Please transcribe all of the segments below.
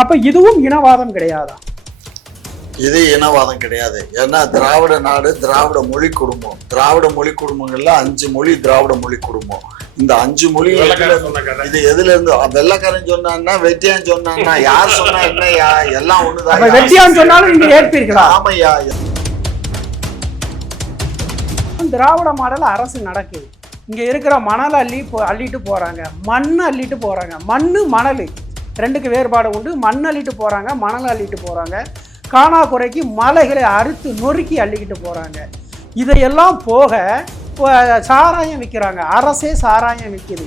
அப்ப இதுவும் இனவாதம் கிடையாதா? இது இனவாதம் கிடையாது. ஏன்னா திராவிட நாடு திராவிட மொழி குடும்பம். திராவிட மொழி குடும்பங்கள்ல அஞ்சு மொழி திராவிட மொழி குடும்பம். இந்த அஞ்சு மொழி வெள்ளைக்காரன் சொன்ன கதை. இது எதுல இருந்து வெள்ளக்காரன் சொன்னான்னா வெட்டியான் சொன்னான்னா யார் சொன்னா என்னய்யா எல்லாம் ஒண்ணுதான். வெட்டியான் சொன்னாலும் நீங்க ஏற்பீர்களா ஆமையா திராவிட மாடல் அரசு நடக்குது. இங்க இருக்கிற மணல் அள்ளி போ அள்ளிட்டு போறாங்க. மண் அள்ளிட்டு போறாங்க. மண்ணு மணல். ரெண்டுக்கு வேறுபாடு உண்டு. மண் அள்ளிட்டு போறாங்க மணல் அள்ளிட்டு போறாங்க. காணா குறைக்கு மலைகளை அறுத்து நொறுக்கி அள்ளிக்கிட்டு போறாங்க. இதையெல்லாம் போக சாராயம் விற்கிறாங்க அரசே சாராயம் விற்கிது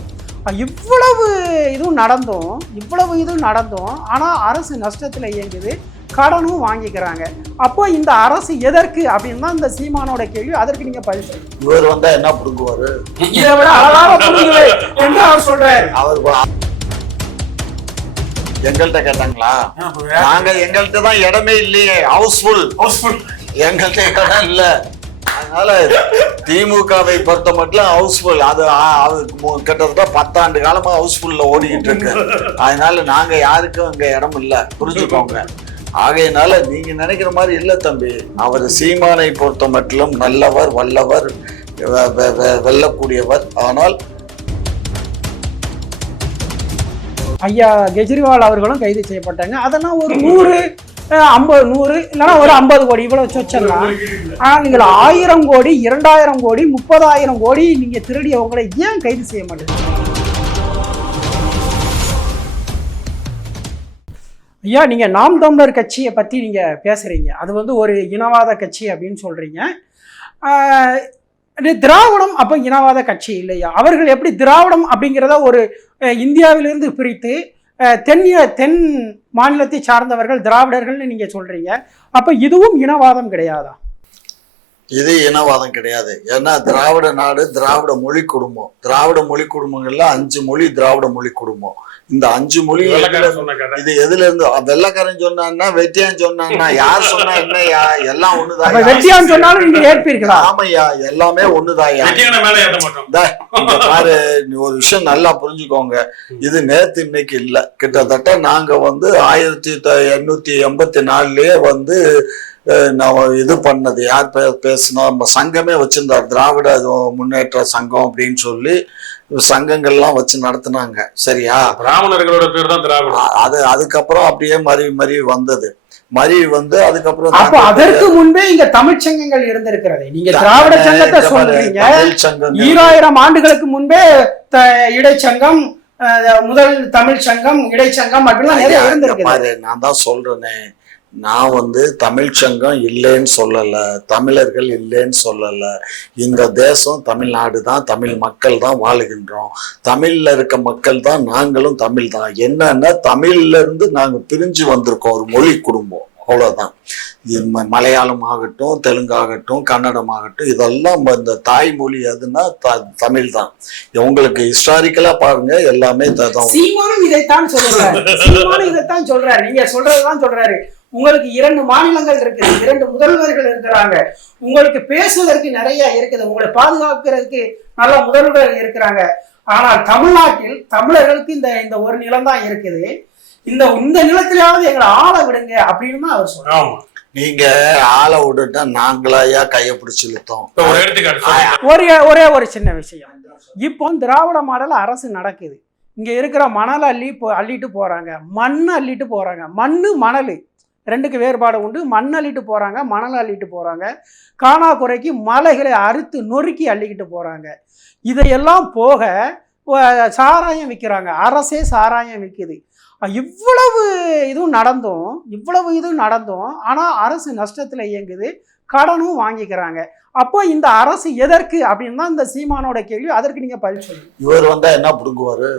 இவ்வளவு இதுவும் நடந்தும் இவ்வளவு இதுவும் நடந்தும். ஆனால் அரசு நஷ்டத்தில் இயங்குது. கடனும் வாங்கிக்கிறாங்க. அப்போ இந்த அரசு எதற்கு அப்படின்னு தான் இந்த சீமானோட கேள்வி. அதற்கு நீங்க பதில் சொல்லுங்க. இவர் வந்தா என்ன புடுங்குவாரு? இதை விட அழகாக என்று அவர் சொல்றாரு அவர் எங்கள்கிட்ட கேட்டாங்களா? நாங்க எங்கள்கிட்ட தான் இடமே இல்லையே ஹவுஸ்ஃபுல் ஹவுஸ்ஃபுல் எங்கள்கிட்ட இடம் இல்ல. அதனால திமுகவை பொறுத்த மட்டும் ஹவுஸ்ஃபுல் அது கிட்டத்தட்ட பத்தாண்டு காலமா ஹவுஸ்ஃபுல்ல ஓடிக்கிட்டு இருக்கு. அதனால நாங்க யாருக்கும் அங்க இடம் இல்ல. புரிஞ்சுக்கோங்க. ஆகையினால நீங்க நினைக்கிற மாதிரி இல்ல தம்பி. அவர் சீமானை பொறுத்த மட்டிலும் நல்லவர் வல்லவர் வெல்லக்கூடியவர். ஆனால் ஐயா கெஜ்ரிவால் அவர்களும் கைது செய்யப்பட்டாங்க. அதெல்லாம் ஒரு நூறு ஐம்பது நூறு இல்லைன்னா ஒரு ஐம்பது கோடி இவ்வளோ வச்சிடலாம் ஆனால் நீங்கள் ஆயிரம் கோடி இரண்டாயிரம் கோடி முப்பதாயிரம் கோடி நீங்கள் திருடியவங்களை ஏன் கைது செய்ய மாட்டேங்க ஐயா நீங்கள் நாம் தமிழர் கட்சியை பற்றி நீங்கள் பேசுகிறீங்க அது வந்து ஒரு இனவாத கட்சி அப்படின்னு சொல்கிறீங்க திராவிடம் அப்போ இனவாத கட்சி இல்லையா? அவர்கள் எப்படி திராவிடம் அப்படிங்கிறத ஒரு இந்தியாவிலிருந்து பிரித்து தென் தென் மாநிலத்தை சார்ந்தவர்கள் திராவிடர்கள்னு நீங்கள் சொல்கிறீங்க அப்போ இதுவும் இனவாதம் கிடையாதா? இது இனவாதம் கிடையாது. ஏன்னா திராவிட நாடு திராவிட மொழி குடும்பம். திராவிட மொழி குடும்பங்கள்ல அஞ்சு மொழி திராவிட மொழி குடும்பம். இந்த அஞ்சு மொழி வெள்ளைக்காரன் சொன்ன கதை. இது எதுல இருந்து வெள்ளக்காரன் சொன்னான்னா வெட்டியான் சொன்னான்னா யார் சொன்னா என்னய்யா எல்லாம் ஒண்ணுதான். வெட்டியான் சொன்னாலும் நீங்க ஏற்பீர்களா ஆமையா எல்லாமே ஒண்ணுதாய்யா வெட்டியான மேல ஏத்த மாட்டோம். இந்தா, இங்க பாரு ஒரு விஷயம் நல்லா புரிஞ்சுக்கோங்க. இது நேத்து இன்னைக்கு இல்ல. கிட்டத்தட்ட நாங்க வந்து ஆயிரத்தி எண்ணூத்தி எண்பத்தி நாலுலயே வந்து நான் இது பண்ணது யார் பே பேசினோம் நம்ம சங்கமே வச்சிருந்தார் திராவிட முன்னேற்ற சங்கம் அப்படின்னு சொல்லி சங்கங்கள்லாம் வச்சு நடத்துனாங்க. சரியா? பிராமணர்களோட பேர் தான் திராவிடம். அது அதுக்கப்புறம் அப்படியே மருவி மருவி வந்தது. மருவி வந்து அதுக்கப்புறம் அதற்கு முன்பே இங்க தமிழ் சங்கங்கள் இருந்திருக்கிறது. நீங்க திராவிட சங்கத்தை சொல்றீங்க. ஈராயிரம் ஆண்டுகளுக்கு முன்பே இடைச்சங்கம் அஹ், முதல் தமிழ் சங்கம் இடைச்சங்கம் அப்படிலாம் நிறைய பாரு நான் தான் சொல்றேனே. நான் வந்து தமிழ் சங்கம் இல்லைன்னு சொல்லலை. தமிழர்கள் இல்லைன்னு சொல்லலை. இந்த தேசம் தமிழ்நாடு தான் தமிழ் மக்கள் தான் வாழுகின்றோம். தமிழ்ல இருக்க மக்கள் தான் நாங்களும் தமிழ் தான். என்னன்னா தமிழ்ல இருந்து நாங்க பிரிஞ்சு வந்திருக்கோம் ஒரு மொழி குடும்பம். அவ்வளோதான் மலையாளம் ஆகட்டும் தெலுங்கு ஆகட்டும் கன்னடம் ஆகட்டும் இதெல்லாம் இந்த தாய்மொழி எதுன்னா த- தமிழ் தான். உங்களுக்கு ஹிஸ்டாரிக்கலா பாருங்க எல்லாமே இதைத்தான் சொல்றாரு. இதைத்தான் சொல்றாரு. நீங்க சொல்றதுதான் சொல்றாரு. உங்களுக்கு இரண்டு மாநிலங்கள் இருக்குது இரண்டு முதல்வர்கள் இருக்கிறாங்க. உங்களுக்கு பேசுவதற்கு நிறைய இருக்குது உங்களை பாதுகாக்கிறதுக்கு நல்ல முதல்வர்கள் இருக்கிறாங்க. ஆனால் தமிழ்நாட்டில் தமிழர்களுக்கு இந்த இந்த ஒரு நிலம் தான் இருக்குது. இந்த இந்த நிலத்திலாவது எங்களை ஆள விடுங்க அப்படின்னு தான் அவர் சொல்றாரு. ஆமா. நீங்க ஆளை விட்டுட்டா நாங்களாயா கைய பிடிச்சு இழுத்தோம். ஒரே ஒரே ஒரு சின்ன விஷயம். இப்போ திராவிட மாடல் அரசு நடக்குது. இங்க இருக்கிற மணல் அள்ளி போ அள்ளிட்டு போறாங்க. மண் அள்ளிட்டு போறாங்க. மண்ணு மணல். ரெண்டுக்கு வேறுபாடு உண்டு. மண் அள்ளிட்டு போகிறாங்க மணல் அள்ளிட்டு போகிறாங்க காணா குறைக்கு மலைகளை அறுத்து நொறுக்கி அள்ளிக்கிட்டு போகிறாங்க இதையெல்லாம் போக சாராயம் விற்கிறாங்க அரசே சாராயம் விற்கிது இவ்வளவு இதுவும் நடந்தும் இவ்வளவு இதுவும் நடந்தும். ஆனால் அரசு நஷ்டத்தில் இயங்குது கடனும் வாங்கிக்கிறாங்க. அப்போ இந்த அரசு எதற்கு அப்படின்னு தான் இந்த சீமானோட கேள்வி. அதற்கு நீங்க பதில் சொல்லுங்க. இவர் வந்தா என்ன புடுங்குவாரு?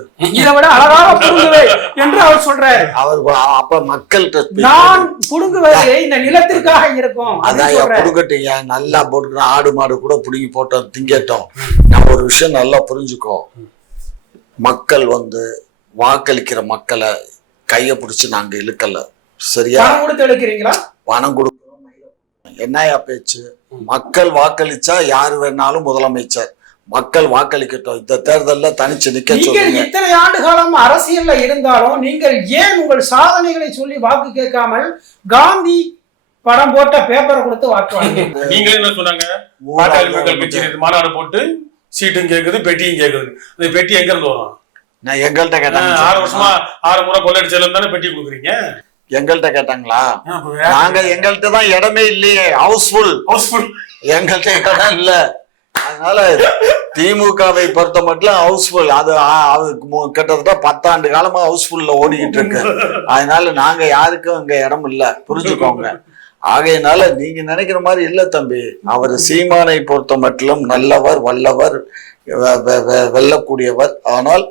இதை விட அழகாக புடுங்குவே என்று அவர் சொல்றாரு. அவர் அப்ப மக்கள்கிட்ட நான் புடுங்குவது இந்த நிலத்திற்காக இருக்கும் அதான். புடுங்கட்டீங்க. நல்லா போட்டுக்கிறோம் ஆடு மாடு கூட புடுங்கி போட்டோம் திங்கட்டோம். நம்ம ஒரு விஷயம் நல்லா புரிஞ்சுக்கோ. மக்கள் வந்து வாக்களிக்கிற மக்களை கைய பிடிச்சு நாங்க இழுக்கல. சரியா? பணம் கொடுத்து எடுக்கிறீங்களா பணம் கொடுக்கிறோம் என்னையா பேச்சு? மக்கள் வாக்களிச்சா யாரு வேணாலும் முதலமைச்சர். மக்கள் வாக்களிக்கட்டும். இந்த தேர்தல்ல தனிச்சு நிக்க சொல்லுங்க. இத்தனை ஆண்டு காலம் அரசியல்ல இருந்தாலும் நீங்கள் ஏன் உங்கள் சாதனைகளை சொல்லி வாக்கு கேட்காமல் காந்தி படம் போட்ட பேப்பரை கொடுத்து வாக்கு நீங்களே என்ன சொன்னாங்க? மாநாடு போட்டு சீட்டும் கேக்குது பெட்டியும் கேக்குது. அந்த பெட்டி எங்க இருந்து வரும்? நான் எங்கள்கிட்ட கேட்டாங்க ஆறு வருஷமா ஆறு முறை கொள்ளடிச்சாலும் தானே பெட்டி கொடுக்குறீங்க? எங்கள்கிட்ட கேட்டாங்களா? நாங்க எங்கள்கிட்ட தான் இடமே இல்லையே ஹவுஸ்ஃபுல் Housefull. எங்கள்கிட்ட இடம் இல்ல. அதனால திமுகவை பொறுத்த மட்டும் ஹவுஸ்ஃபுல் அது அது கிட்டத்தட்ட பத்தாண்டு காலமா ஹவுஸ்ஃபுல்ல ஓடிக்கிட்டு இருக்கு. அதனால நாங்க யாருக்கும் இங்க இடம் இல்ல. புரிஞ்சுக்கோங்க. ஆகையினால நீங்க நினைக்கிற மாதிரி இல்ல தம்பி. அவர் சீமானை பொறுத்த மட்டிலும் நல்லவர் வல்லவர் வெல்லக்கூடியவர். ஆனால்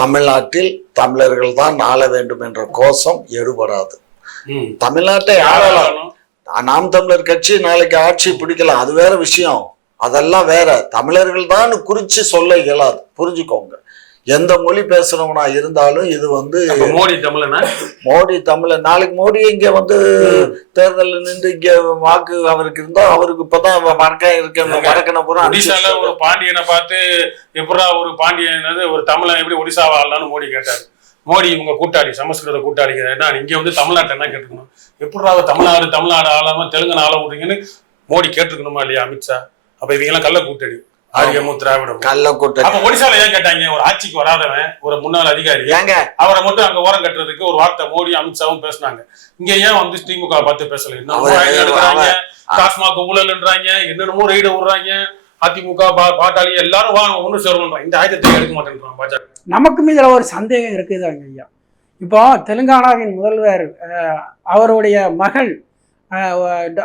தமிழ்நாட்டில் தமிழர்கள் தான் ஆள வேண்டும் என்ற கோஷம் எடுபடாது. தமிழ்நாட்டை ஆளலாம். நாம் தமிழர் கட்சி நாளைக்கு ஆட்சி பிடிக்கலாம். அது வேற விஷயம். அதெல்லாம் வேற. தமிழர்கள் தான் குறிச்சு சொல்ல இயலாது. புரிஞ்சுக்கோங்க. எந்த மொழி பேசுறவனா இருந்தாலும் இது வந்து மோடி தமிழனா? மோடி தமிழ நாளைக்கு மோடி இங்க வந்து தேர்தலில் நின்று இங்க வாக்கு அவருக்கு இருந்தா அவருக்கு இப்பதான் மறக்க இருக்க பூரா ஒடிசால ஒரு பாண்டியனை பார்த்து எப்படா ஒரு பாண்டியன் ஒரு தமிழன் எப்படி ஒடிசாவை ஆளலாம்னு மோடி கேட்டாரு. மோடி இவங்க கூட்டாளி சமஸ்கிருத கூட்டாளி என்ன இங்க வந்து தமிழ்நாட்டை என்ன கேட்டுக்கணும்? எப்படா தமிழ்நாடு தமிழ்நாடு ஆளாம தெலுங்கானா ஆள விடுறீங்கன்னு மோடி கேட்டிருக்கணுமா இல்லையா அமித்ஷா? அப்ப இவங்க எல்லாம் கள்ள கூட்டணி. ஆரியமும் திராவிடம் கள்ள கூட்டணி அப்ப ஒடிசால ஏன் கேட்டாங்க? ஒரு ஆட்சிக்கு வராதவன் ஒரு முன்னாள் அதிகாரி. ஏங்க. அவரை மட்டும் அங்க ஓரம் கட்டுறதுக்கு ஒரு வார்த்தை மோடி அமித்ஷாவும் பேசுனாங்க. இங்க ஏன் வந்து திமுக பார்த்து பேசல? எடுக்கிறாங்க? டாஸ்மாக் ஊழல்ன்றாங்க என்னென்னமோ ரைடு விடுறாங்க. அதிமுக பா- பாட்டாளி எல்லாரும் வாங்க ஒண்ணு சேரணும் இந்த ஆயுதத்தை எடுக்க மாட்டேன்றாங்க பாஜக. நமக்கும் இதுல ஒரு சந்தேகம் இருக்குதாங்க ஐயா. இப்போ தெலுங்கானாவின் முதல்வர் அவருடைய மகள்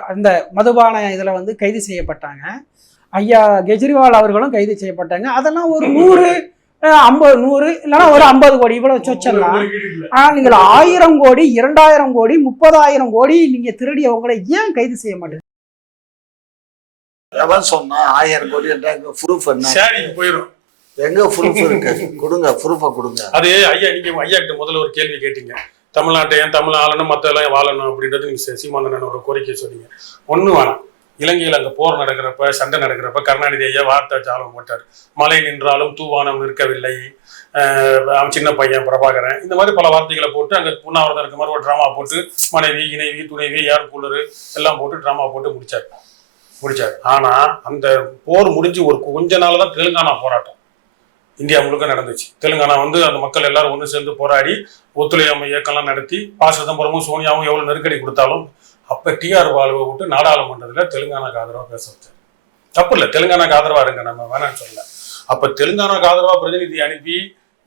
அந்த மதுபான இதுல வந்து கைது செய்யப்பட்டாங்க. ஐயா கெஜ்ரிவால் அவர்களும் கைது செய்யப்பட்டாங்க. அதெல்லாம் ஒரு நூறு ஐம்பது நூறு இல்லைன்னா ஒரு ஐம்பது கோடி இவ்வளவு சொச்சலாம் ஆனா நீங்கள் ஆயிரம் கோடி இரண்டாயிரம் கோடி முப்பதாயிரம் கோடி நீங்க திருடியவங்களை ஏன் கைது செய்ய மாட்டேங்க எவன் சொன்னா ஆயிரம் கோடி என்ற ப்ரூஃப் என்ன? சரி போயிடும் எங்க ப்ரூஃப் இருக்கு? கொடுங்க ப்ரூஃப கொடுங்க. அது ஐயா நீங்க ஐயா கிட்ட முதல்ல ஒரு கேள்வி கேட்டீங்க. தமிழ்நாட்டை ஏன் தமிழ் ஆளணும் மத்த எல்லாம் வாழணும் அப்படின்றது நீங்க சி- சீமானண்ணன் ஒரு கோரிக்கை சொன்னீங்க. ஒண்ணு வேணாம். இலங்கையில் அங்கே போர் நடக்கிறப்ப சண்டை நடக்கிறப்ப கருணாநிதி ஐயா வார்த்தை ஜாலம் போட்டார். மழை நின்றாலும் தூவானம் நிற்கவில்லை. அவன் சின்ன பையன் பிரபாகரன். இந்த மாதிரி பல வார்த்தைகளை போட்டு அங்கே உண்ணாவிரதம் இருக்க மாதிரி ஒரு ட்ராமா போட்டு மனைவி இணைவி துணைவி ஏர் கூலரு எல்லாம் போட்டு ட்ராமா போட்டு முடிச்சார். முடிச்சார். ஆனால் அந்த போர் முடிஞ்சு ஒரு கொஞ்ச நாள் தான் தெலுங்கானா போராட்டம். இந்தியா முழுக்க நடந்துச்சு. தெலுங்கானா வந்து அந்த மக்கள் எல்லாரும் ஒன்று சேர்ந்து போராடி ஒத்துழையாமை இயக்கம்லாம் நடத்தி ப சிதம்பரமும் சோனியாவும் எவ்வளோ நெருக்கடி கொடுத்தாலும் அப்போ டிஆர் பாலுவை விட்டு நாடாளுமன்றத்தில் தெலுங்கானாக்கு ஆதரவாக பேச வச்சார். தப்பு இல்லை தெலுங்கானாக்கு ஆதரவாக இருங்க நம்ம வேணாம்னு சொல்லல. அப்போ தெலுங்கானாக்கு ஆதரவாக பிரதிநிதி அனுப்பி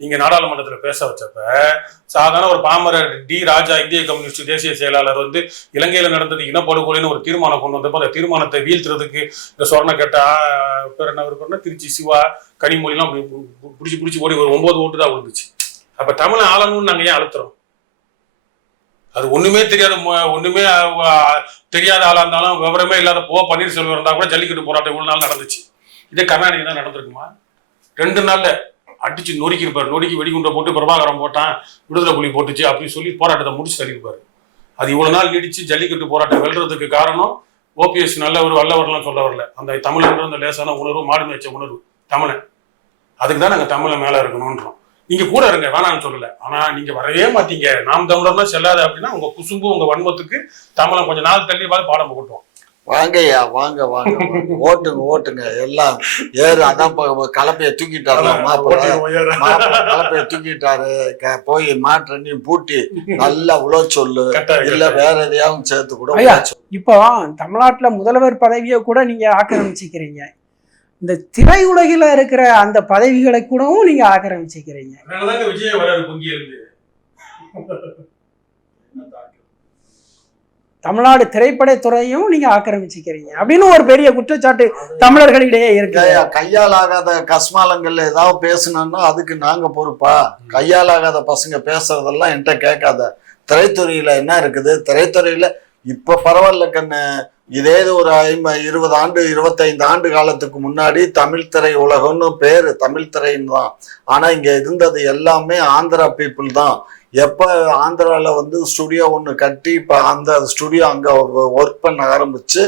நீங்கள் நாடாளுமன்றத்தில் பேச வச்சப்ப சாதாரண ஒரு பாமர டி ராஜா இந்திய கம்யூனிஸ்ட் தேசிய செயலாளர் வந்து இலங்கையில் நடந்தது இனப்படுகொலைன்னு ஒரு தீர்மானம் கொண்டு வந்தப்போ அந்த தீர்மானத்தை வீழ்த்துறதுக்கு இந்த சொர்ணக்கட்டா பேர் என்ன பேர் திருச்சி சிவா கனிமொழிலாம் அப்படி பிடிச்சி பிடிச்சி ஓடி ஒரு ஒன்பது ஓட்டு தான் விழுந்துச்சு. அப்போ தமிழை ஆளணும்னு நாங்கள் ஏன் அழுத்துறோம்? அது ஒண்ணுமே தெரியாத ஒண்ணுமே தெரியாத ஆளா இருந்தாலும் விவரமே இல்லாத போ பன்னீர்செல்வம் இருந்தா கூட ஜல்லிக்கட்டு போராட்டம் இவ்வளவு நாள் நடந்துச்சு. இதே கர்நாடகா தான் நடந்திருக்குமா? ரெண்டு நாள்ல அடிச்சு நொறுக்கிருப்பாரு நொறுக்கி வெடிகுண்டை போட்டு பிரபாகரம் போட்டான் விடுதலை புலி போட்டுச்சு அப்படின்னு சொல்லி போராட்டத்தை முடிச்சு தள்ளியிருப்பாரு அது இவ்வளவு நாள் நீடிச்சு ஜல்லிக்கட்டு போராட்டம் வெல்றதுக்கு காரணம் ஓபிஎஸ் நல்லவர் வல்லவர்லாம் சொல்ல வரல. அந்த தமிழன்ற அந்த லேசான உணர்வு மாடு மேய்ச்ச உணர்வு தமிழன். அதுக்கு தான் நாங்கள் தமிழை மேலே இருக்கணும்ன்றோம். நீங்க கூட இருங்க வேணாம்னு சொல்லல. ஆனா நீங்க வரவே மாட்டீங்க. நாம் தமிழர்னா செல்லாது அப்படின்னா உங்க குசும்பு உங்க வன்மத்துக்கு தமிழன் கொஞ்ச நாள் தள்ளி பார்த்து பாடம் புகட்டுவோம் வாங்கய்யா வாங்க வாங்க. ஓட்டுங்க ஓட்டுங்க. எல்லாம் ஏறு அதான் கலப்பைய தூக்கிட்டாரு. கலப்பைய தூக்கிட்டாரு. போய் மாற்றண்ணி பூட்டி நல்லா உழ சொல்லு. இல்ல. வேற எதையாவது சேர்த்து கூட. இப்போ தமிழ்நாட்டுல முதல்வர் பதவியை கூட நீங்க ஆக்கிரமிச்சிக்கிறீங்க. இந்த திரையுலகில இருக்கிற அந்த பதவிகளை கூடவும் நீங்க ஆக்கிரமிச்சிக்கிறீங்க. அதனாலதாங்க விஜய் வராரு பொங்கி இருந்து. தமிழ்நாடு திரைப்படத்துறையும் நீங்க ஆக்கிரமிச்சிக்கிறீங்க. அப்படின்னு ஒரு பெரிய குற்றச்சாட்டு தமிழர்களிடையே இருக்கு. கையால் ஆகாத கஸ்மாலங்கள்ல ஏதாவது பேசுனோம்னா அதுக்கு நாங்க பொறுப்பா? கையால் ஆகாத பசங்க பேசுறதெல்லாம் என்கிட்ட கேட்காத. திரைத்துறையில என்ன இருக்குது? திரைத்துறையில இப்ப பரவாயில்ல கண்ணு. இதே இது ஒரு ஐம்ப இருபது ஆண்டு இருபத்தைந்து ஆண்டு காலத்துக்கு முன்னாடி தமிழ் திரை உலகம்னு பேரு தமிழ் திரைன்னு தான். ஆனா இங்க இருந்தது எல்லாமே ஆந்திரா பீப்புள் தான். எப்ப ஆந்திரால வந்து ஸ்டுடியோ ஒன்று கட்டி இப்ப அந்த ஸ்டுடியோ அங்க ஒர்க் பண்ண ஆரம்பிச்சு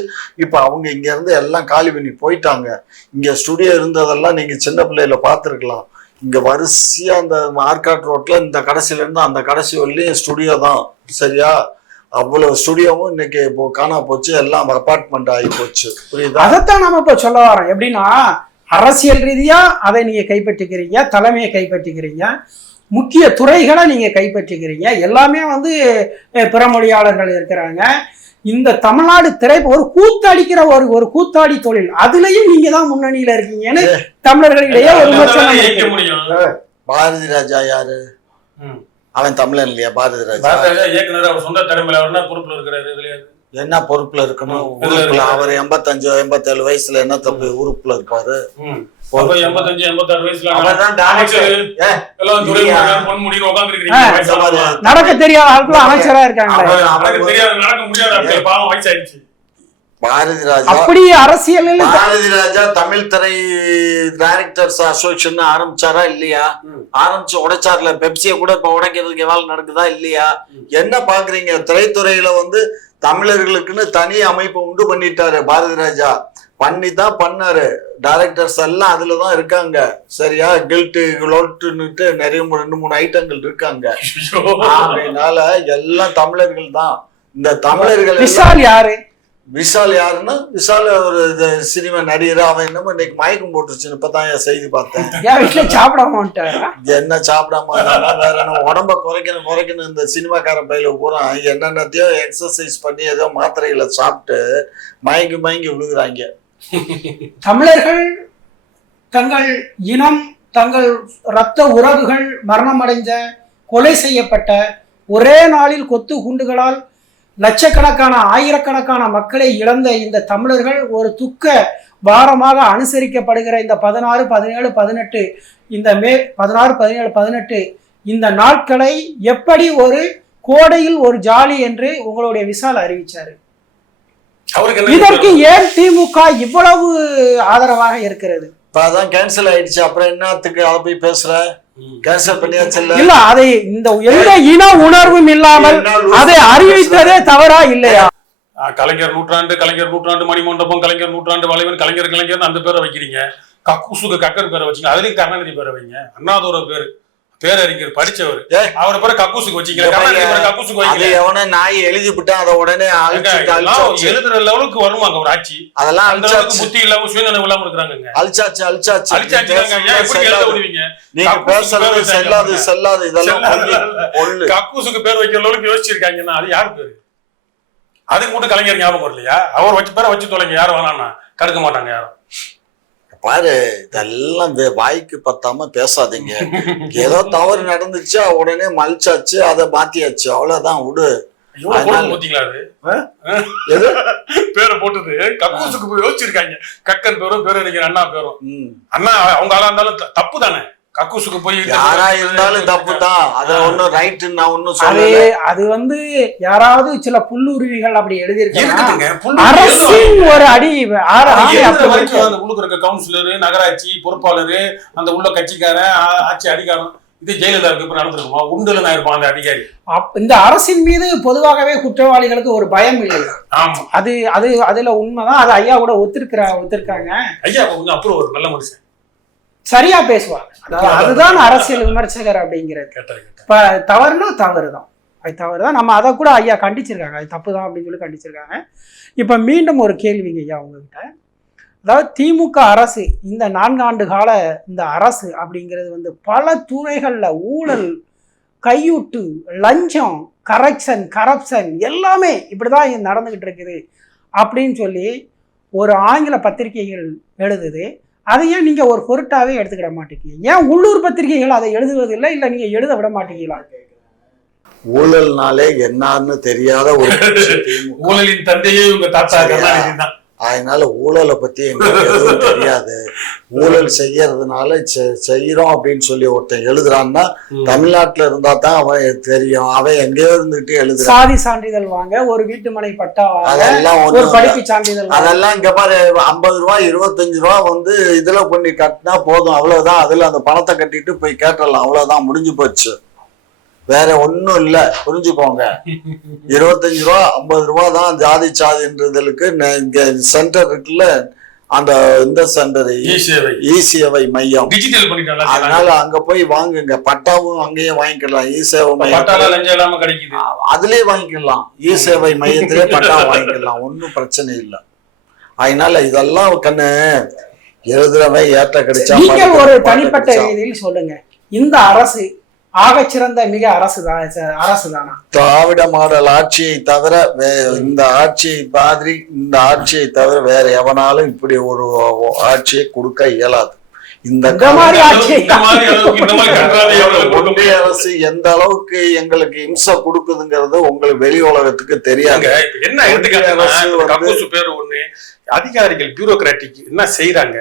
இப்ப அவங்க இங்க இருந்து எல்லாம் காலி பண்ணி போயிட்டாங்க. இங்க ஸ்டுடியோ இருந்ததெல்லாம் நீங்க சின்ன பிள்ளையில பார்த்துருக்கலாம். இங்க வரிசையா அந்த மார்க்காட் ரோட்ல இந்த கடைசியில இருந்து அந்த கடைசி வரலையும் ஸ்டுடியோ தான். சரியா? அவ்வளவு ஸ்டுடியோவும் இன்னைக்கு இப்போ காணா போச்சு. எல்லாம் அபார்ட்மெண்ட் ஆகி போச்சு. புரியுதா? அதைத்தான் நம்ம இப்போ சொல்ல வரோம் எப்படின்னா அரசியல் ரீதியா அதை நீங்க கைப்பற்றிக்கிறீங்க தலைமையை கைப்பற்றிக்கிறீங்க முக்கிய துறைகளை நீங்க கைப்பற்றிக்கிறீங்க. எல்லாமே வந்து பிற மொழியாளர்கள் இருக்கிறாங்க. இந்த தமிழ்நாடு திரை ஒரு கூத்தடிக்கிற ஒரு ஒரு கூத்தாடி தொழில். அதுலயும் நீங்க தான் முன்னணியில இருக்கீங்கன்னு தமிழர்களிடையே ஒரு விமர்சனம் ஜெயிக்க இருக்கு. முடியும். பாரதி ராஜா யாரு? ம். அவன் தமிழன் இல்லையா? பாரதி ராஜா. பாரதிராஜா இயக்குனர் அவர் சொந்த திறமையில அவர்னா பொறுப்புல இருக்கிறாரு இதுலயே? என்ன பொறுப்புல இருக்கணும்? உறுப்புல. அவர் எண்பத்தஞ்சு எண்பத்தேழு வயசுல என்ன தப்பு உறுப்புல இருப்பாரு? நடக்க தெரியாத ஆட்களும் அமைச்சரா இருக்காங்களே. பாரதி ராஜா. அப்படி அரசியலில் பாரதி ராஜா தமிழ் திரை டைரக்டர்ஸ் அசோசியேஷன் ஆரம்பிச்சாரா இல்லையா. ஆரம்பிச்சு உடைச்சார்ல. பெப்சியை கூட இப்ப உடைக்கிறதுக்கு வேலை நடக்குதா இல்லையா? என்ன பாக்குறீங்க? திரைத்துறையில வந்து தமிழர்களுக்குன்னு தனி அமைப்பு உண்டு பண்ணிட்டாரு பாரதி ராஜா. பண்ணி தான் பண்ணாரு. டைரக்டர்ஸ் எல்லாம் அதுல தான் இருக்காங்க. சரியா? கில்ட்டு லோட்டுன்னுட்டு நிறைய ரெண்டு மூணு ஐட்டங்கள் இருக்காங்க. அப்படின்னால எல்லாம் தமிழர்கள் தான். இந்த தமிழர்கள் யாரு? விஷால் யாருன்னா விஷால் ஒரு சினிமா நடிகர் அவன் என்னமோ இன்னைக்கு மயக்கம் போட்டுருச்சுன்னு இப்பதான் என் செய்தி பார்த்தேன். என் வீட்டுல சாப்பிடாம என்ன சாப்பிடாம வேற என்ன உடம்ப குறைக்கணும் குறைக்கணும் இந்த சினிமாக்கார பையில பூரா என்னென்னத்தையோ எக்ஸசைஸ் பண்ணி ஏதோ மாத்திரைகளை சாப்பிட்டு மயங்கி மயங்கி விழுகுறாங்க. தமிழர்கள் தங்கள் இனம் தங்கள் இரத்த உறவுகள் மரணமடைந்த கொலை செய்யப்பட்ட ஒரே நாளில் கொத்து குண்டுகளால் லட்சக்கணக்கான ஆயிரக்கணக்கான மக்களை இழந்த இந்த தமிழர்கள் ஒரு துக்க வாரமாக அனுசரிக்கப்படுகிற இந்த பதினாறு பதினேழு பதினெட்டு இந்த மே பதினாறு பதினேழு பதினெட்டு இந்த நாட்களை எப்படி ஒரு கோடையில் ஒரு ஜாலி என்று உங்களுடைய விசால் அறிவிச்சாரு. இதற்கு ஏன் திமுக இவ்வளவு ஆதரவாக இருக்கிறது? அதான் கேன்சல் ஆயிடுச்சு. அப்புறம் என்னத்துக்கு அதை போய் பேசுற? இல்ல இல்ல அதை இந்த எந்த இன உணர்வும் இல்லாமல் அதை அறிவித்ததே தவறா இல்லையா? கலைஞர் நூற்றாண்டு கலைஞர் நூற்றாண்டு மணிமண்டபம் கலைஞர் நூற்றாண்டு வளைவன் கலைஞர் கலைஞர் அந்த பேரை வைக்கிறீங்க. கக்கூசுக்கு கக்கர் பேரை வச்சீங்க. அதுலயும் கருணாநிதி பேரை வைங்க. அண்ணாதோர பேரு. பேரறிஞர் படிச்சவர். அவர் பேரை கக்கூசுக்கு பேரை கக்கூசுக்கு அது வைக்கல எவன நாய் எழுதி விட்டா அதை உடனே அழிச்சாச்சு எழுதுற லெவலுக்கு வருவாங்க ஒரு ஆட்சி. அதெல்லாம் அழிச்சாச்சு. புத்தி இல்லாம சுயநலம் இல்லாம இருக்கிறாங்க அழிச்சாச்சு அழிச்சாச்சு. விடுவீங்க நீங்க பேசுறது செல்லாது. செல்லாது. இதெல்லாம் கக்கூசுக்கு பேர் வைக்கிற அளவுக்கு யோசிச்சிருக்காங்கன்னா அது யார் பேரு? அதுக்கு மட்டும் கலைஞர் ஞாபகம் வரலையா? அவர் வச்சு பேரை வச்சு தொலைங்க. யாரும் வேணாம்னா தடுக்க மாட்டாங்க யாரும். பாரு இதெல்லாம் வாய்க்கு பத்தாம பேசாதீங்க. ஏதோ தவறு நடந்துச்சு உடனே மலிச்சாச்சு அதை மாத்தியாச்சு. அவ்வளவுதான் விடு. பேரை போட்டது. கக்கூசுக்கு போய் யோசிச்சிருக்காங்க. கக்கன் பேரும் பேரறிஞர் அண்ணா பேரும். அண்ணா அவங்க ஆளா இருந்தாலும் தப்பு தானே கக்கூசுக்கு போய் யாரா இருந்தாலும் தப்பு தான் அத ஒண்ணும் ரைட்டு நான் அது சொல்லல. அது வந்து யாராவது சில புல்லுருவிகள் அப்படி எழுதியிருக்காங்க. அரசின் ஒரு அடி உள்ளுக்கு இருக்க கவுன்சிலரு நகராட்சி பொறுப்பாளர் அந்த உள்ள கட்சிக்காரன் ஆட்சி அதிகாரம் இது ஜெயலலிதாவுக்கு இப்ப நடந்திருக்குமா? உண்டுல நான் இருப்பான் அந்த அதிகாரி. அப்- இந்த அரசின் மீது பொதுவாகவே குற்றவாளிகளுக்கு ஒரு பயம் இல்லை. ஆமா. அது அது அதுல உண்மைதான். அது ஐயா கூட ஒத்துருக்கிற ஒத்துருக்காங்க. ஐயா கொஞ்சம் அப்புறம் ஒரு நல்ல மனுஷன். சரியா பேசுவாங்க. அதுதான் அரசியல் விமர்சகர் அப்படிங்கிறது. இப்ப தவறுனா தவறு தான் அது தவறு தான் நம்ம அதை கூட ஐயா கண்டிச்சிருக்காங்க. அது தப்பு தான் அப்படின்னு சொல்லி கண்டிச்சிருக்காங்க. இப்போ மீண்டும் ஒரு கேள்விங்க ஐயா உங்ககிட்ட. அதாவது திமுக அரசு இந்த நான்காண்டு கால இந்த அரசு அப்படிங்கிறது வந்து பல துறைகளில் ஊழல் கையூட்டு லஞ்சம் கரெக்ஷன் கரப்ஷன் எல்லாமே இப்படி தான் நடந்துக்கிட்டு இருக்குது அப்படின்னு சொல்லி ஒரு ஆங்கில பத்திரிகைகள் எழுதுது. அதை ஏன் நீங்கள் ஒரு பொருட்டாவே எடுத்துக்கிட மாட்டேங்கிறீங்க ஏன் உள்ளூர் பத்திரிகைகள் அதை எழுதுவதில்லை இல்லை? நீங்கள் எழுத விட மாட்டேங்கிறீங்களா ஊழல்னாலே என்னன்னு தெரியாத ஒரு. ஊழலின் தந்தையே உங்க தாத்தா அதனால ஊழலை பத்தி எங்களுக்கு எதுவும் தெரியாது. ஊழல் செய்யறதுனால செ- செய்யறோம் அப்படின்னு சொல்லி ஒருத்தன் எழுதுறான்னா தமிழ்நாட்டுல இருந்தா தான் அவன் தெரியும். அவன் எங்கேயோ இருந்துட்டு எழுதுறான். சாதி சான்றிதழ் வாங்க ஒரு வீட்டு மனை பட்டா வாங்க அதெல்லாம் ஒரு. படிப்பு சான்றிதழ். அதெல்லாம் இங்க பாரு ஐம்பது ரூபா இருபத்தஞ்சு ரூபா வந்து இதுல பண்ணி கட்டினா போதும். அவ்வளவுதான். அதுல அந்த பணத்தை கட்டிட்டு போய் கேட்டலாம் அவ்வளவுதான். முடிஞ்சு போச்சு. வேற ஒண்ணும் இல்ல. புரிஞ்சுக்கோங்க. இருபத்தஞ்சு ரூபா ஐம்பது ரூபா தான் ஜாதி சாதின்றதுக்கு ந- இங்க சென்டர் இருக்குல்ல அந்த இந்த சென்டர் இ சேவை மையம். அதனால அங்க போய் வாங்குங்க. பட்டாவும் அங்கேயே வாங்கிக்கலாம். இ சேவை மையம் அதுலயே வாங்கிக்கலாம். இ சேவை மையத்திலே பட்டா வாங்கிக்கலாம். ஒன்றும் பிரச்சனை இல்லை. அதனால இதெல்லாம் கண்ணு எழுதுறவன் ஏற்ற கிடைச்சா ஒரு பாட்டு தனிப்பட்ட சொல்லுங்க. இந்த அரசு ஆகச்சிறந்த மிக அரசு தான் அரசு தானா திராவிட மாடல் ஆட்சியை தவிர வே- இந்த ஆட்சியை மாதிரி இந்த ஆட்சியை தவிர வேற எவனாலும் இப்படி ஒரு ஆட்சியை கொடுக்க இயலாது. இந்த ஆட்சி ஒன்றிய அரசு எந்த அளவுக்கு எங்களுக்கு இம்சை கொடுக்குதுங்கிறது உங்களுக்கு வெளி உலகத்துக்கு தெரியாது. என்ன பேர் ஒண்ணு. அதிகாரிகள் பியூரோகிராட்டிக் என்ன செய்யறாங்க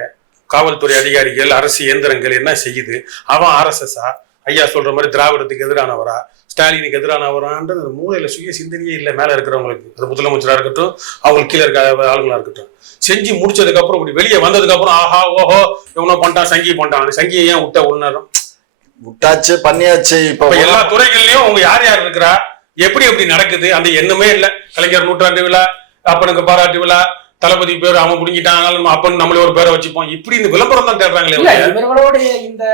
காவல்துறை அதிகாரிகள் அரசு இயந்திரங்கள் என்ன செய்யுது? அவன் ஆர்எஸ்எஸ்ஆ ஐயா சொல்ற மாதிரி திராவிடத்துக்கு எதிரானவரா? ஸ்டாலினுக்கு எதிரானவரான்றது மூளையில சுய சிந்தனையே இல்லை மேல இருக்கிறவங்களுக்கு. அது முதலமைச்சரா இருக்கட்டும் அவங்களுக்கு கீழே இருக்க ஆளுங்களா இருக்கட்டும். செஞ்சு முடிச்சதுக்கு அப்புறம் இப்படி வெளியே வந்ததுக்கு அப்புறம் ஆஹா ஓஹோ இவனோ பண்ணிட்டான் சங்கி பண்ணிட்டான் சங்கியை ஏன் விட்ட உன்னரம் விட்டாச்சு பண்ணியாச்சு இப்ப எல்லா துறைகள்லயும் உங்க யார் யார் இருக்கிறா? எப்படி எப்படி நடக்குது? அந்த எண்ணமே இல்ல. கலைஞர் நூற்றாண்டு விழா அப்பனுக்கு பாராட்டு விழா தளபதி பேர் அவன் புடிங்கிட்டான் அதனால நம்ம அப்பன் நம்மளே ஒரு பேரை வச்சுப்போம். இப்படி இந்த விளம்பரம் தான் தேடுறாங்களே இவர்களுடைய இந்த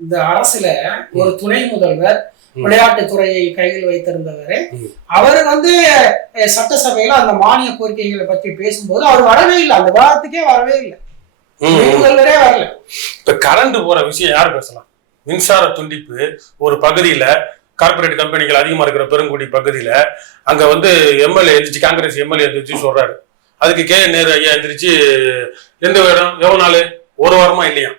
இந்த அரசுல ஒரு துணை முதல்வர் ம். விளையாட்டுத் துறையை கையில் வைத்திருந்தவர். அவர் வந்து சட்டசபையில அந்த மானிய கோரிக்கைகளை பற்றி பேசும்போது அவர் வரவே இல்லை. அந்த விவாதத்துக்கே வரவே இல்லை. முதல்வரே வரல. இப்ப கரண்ட் போற விஷயம் யார் பேசலாம்? மின்சார துண்டிப்பு ஒரு பகுதியில கார்ப்பரேட் கம்பெனிகள் அதிகமா இருக்கிற பெருங்குடி பகுதியில அங்க வந்து எம்எல்ஏ எந்திரிச்சு காங்கிரஸ் எம்எல்ஏ எந்திரிச்சு சொல்றாரு. அதுக்கு கே நேரு ஐயா எந்திரிச்சு எந்த வேடம்? எவ்வளோ நாள்? ஒரு வாரமா இல்லையா?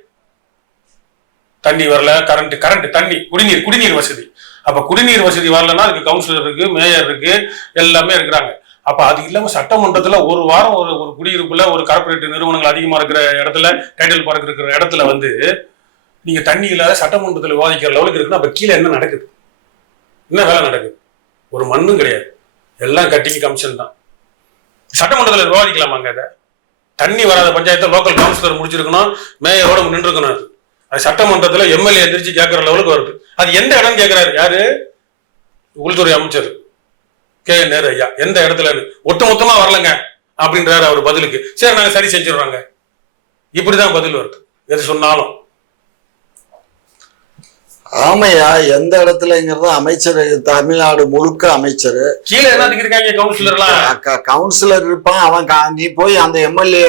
தண்ணி வரல கரண்ட் கரண்ட் தண்ணி குடிநீர் குடிநீர் வசதி. அப்ப குடிநீர் வசதி வரலன்னா அதுக்கு கவுன்சிலர் இருக்கு மேயர் இருக்கு எல்லாமே இருக்கிறாங்க. அப்ப அது இல்லாம சட்டமன்றத்துல ஒரு வாரம் ஒரு ஒரு குடியிருப்புல ஒரு கார்பரேட் நிறுவனங்கள் அதிகமா இருக்கிற இடத்துல டைட்டில் பார்க் இருக்கிற இடத்துல வந்து நீங்க தண்ணி இல்லாத சட்டமன்றத்தில் விவாதிக்கிற லெவலுக்கு இருக்குன்னா அப்ப கீழே என்ன நடக்குது? என்ன வேலை நடக்குது? ஒரு மண்ணும் கிடையாது. எல்லாம் கட்டிங் கமிஷன் தான். சட்டமன்றத்தில் விவாதிக்கலாமாங்க அதை தண்ணி வராத பஞ்சாயத்தை லோக்கல் கவுன்சிலர் முடிச்சிருக்கணும் மேயரோட நின்றுக்கணும் அது. சட்டமன்றத்தில் எம்எல்ஏ எந்திரிச்சு கேட்குற லெவலுக்கு வருது. அது எந்த இடம் கேட்குறாரு யாரு? உள்துறை அமைச்சர். கே. நேரு ஐயா. எந்த இடத்துல ஒட்டு மொத்தமாக வரலங்க அப்படின்றாரு அவர் பதிலுக்கு. சரி நாங்கள் சரி செஞ்சிடுறோங்க. இப்படிதான் பதில் வருது. எது சொன்னாலும். ஆமையா எந்த இடத்துலங்கிறது அமைச்சர் தமிழ்நாடு முழுக்க அமைச்சர். கீழே இருக்காங்க கவுன்சிலர் இருப்பான் அவன் நீ போய் அந்த எம்எல்ஏ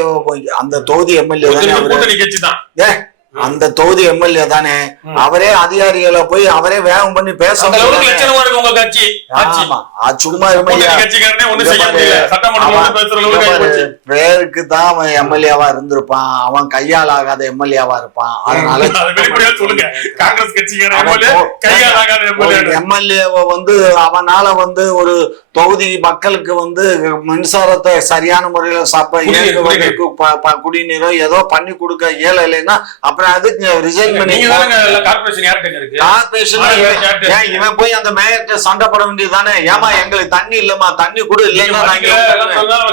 அந்த தொகுதி எம்எல்ஏ தானே அந்த தொகுதி எம்எல்ஏ தானே. அவரே அதிகாரிகளை போய் அவரே வேகம் பண்ணி பேச சும்மா. பேருக்கு தான் அவன் எம்எல்ஏவா இருந்திருப்பான். அவன் கையால் ஆகாத எம்எல்ஏவா இருப்பான். அதனால எம்எல்ஏவை வந்து அவனால வந்து ஒரு தொகுதி மக்களுக்கு வந்து மின்சாரத்தை சரியான முறையில சாப்ப குடிநீர், இயக்குவதற்கு ப- ப- குடிநீரோ ஏதோ பண்ணி கொடுக்க இயலலைன்னா அப்புறம் அதுக்கு ரிசைன் பண்ணி கார்பரேஷன் இவன் போய் அந்த சண்டை போட வேண்டியதுதானே? ஏமா எங்களுக்கு தண்ணி இல்லம்மா தண்ணி கொடு இல்லைன்னா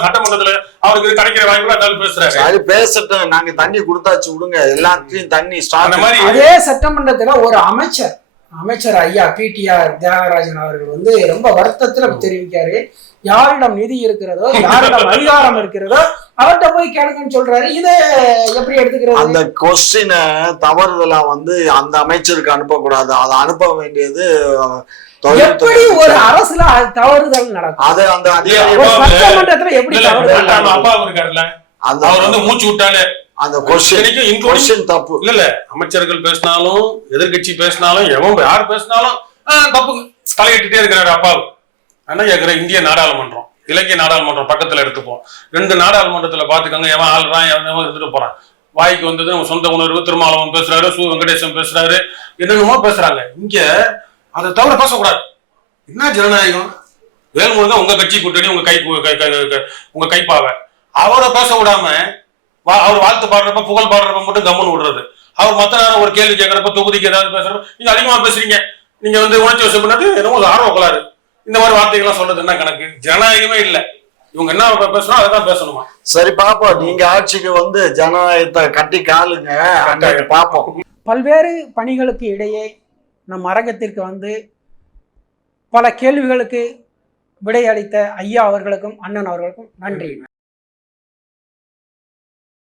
சட்டமன்றத்துல அவருக்கு கிடைக்கிற வாய்ப்பு பேசுறாரு. சரி பேசட்டும். நாங்க தண்ணி கொடுத்தாச்சு விடுங்க. எல்லாத்தையும் தண்ணி ஸ்டார்ட் அதே சட்டமன்றத்துல ஒரு அமைச்சர் அமைச்சர் ஐயா பிடிஆர் தியாகராஜன் அவர்கள் வந்து ரொம்ப வருத்தத்துல தெரிவிக்காரு யாரிடம் நிதி இருக்கிறதோ யாரிடம் அதிகாரம் இருக்கிறதோ அவர்கிட்ட போய் கேளுங்கன்னு சொல்றாரு. இதை எப்படி எடுத்துக்கிறது? அந்த கொஸ்டினை தவறுதலா வந்து அந்த அமைச்சருக்கு அனுப்பக்கூடாது. அதை அனுப்ப வேண்டியது எப்படி ஒரு. அரசுல தவறுதல் நடக்கும்? அது அந்த சட்டமன்றத்துல எப்படி அவர் வந்து மூச்சு விட்டாலே. அந்த கொஸ்டின் தப்பு. இல்ல இல்ல அமைச்சர்கள் பேசினாலும் எதிர்க்கட்சி பேசினாலும் எவன் யார் பேசினாலும் ஆ, தப்புங்க தலையிட்டுட்டே இருக்கிறாரு அப்பாவு. ஆனா கேட்குற இந்திய நாடாளுமன்றம் இலங்கை நாடாளுமன்றம் பக்கத்துல எடுத்துப்போம். ரெண்டு நாடாளுமன்றத்துல பாத்துக்கோங்க எவன் ஆள்றான் எவன் எவன் இருந்துட்டு போறான். வாய்க்கு வந்தது நம்ம சொந்த உணர்வு திருமாவளவன் பேசுறாரு சு வெங்கடேசன் பேசுறாரு என்னென்னமோ பேசுறாங்க. இங்க அதை தவிர பேசக்கூடாது. என்ன ஜனநாயகம்? வேல்முருகன் உங்க கட்சி கூட்டணி உங்க கை கை- உங்க கைப்பாவை. அவரை பேச விடாம வா- அவர் வாழ்த்து பாடுறப்ப புகழ் பாடுறப்ப மட்டும் கம்மன் விடுறது. அவர் மத்த நேரம் ஒரு கேள்வி கேட்கறப்ப தொகுதிக்கு ஏதாவது பேசுறப்ப நீங்க அதிகமா பேசுறீங்க. நீங்க வந்து உணர்ச்சி வசப்படாது என்னமோ ஒரு ஆர்வ கோளாறு. இந்த மாதிரி வார்த்தைகள்லாம் சொல்றது என்ன கணக்கு? ஜனநாயகமே இல்ல. இவங்க என்ன பேசணும் அதை தான் பேசணுமா? சரி பாப்போம் நீங்க ஆட்சிக்கு வந்து ஜனநாயகத்தை கட்டி காலுங்க. பாப்போம். பல்வேறு பணிகளுக்கு இடையே நம் அரங்கத்திற்கு வந்து பல கேள்விகளுக்கு விடையளித்த ஐயா அவர்களுக்கும் அண்ணன் அவர்களுக்கும் நன்றி.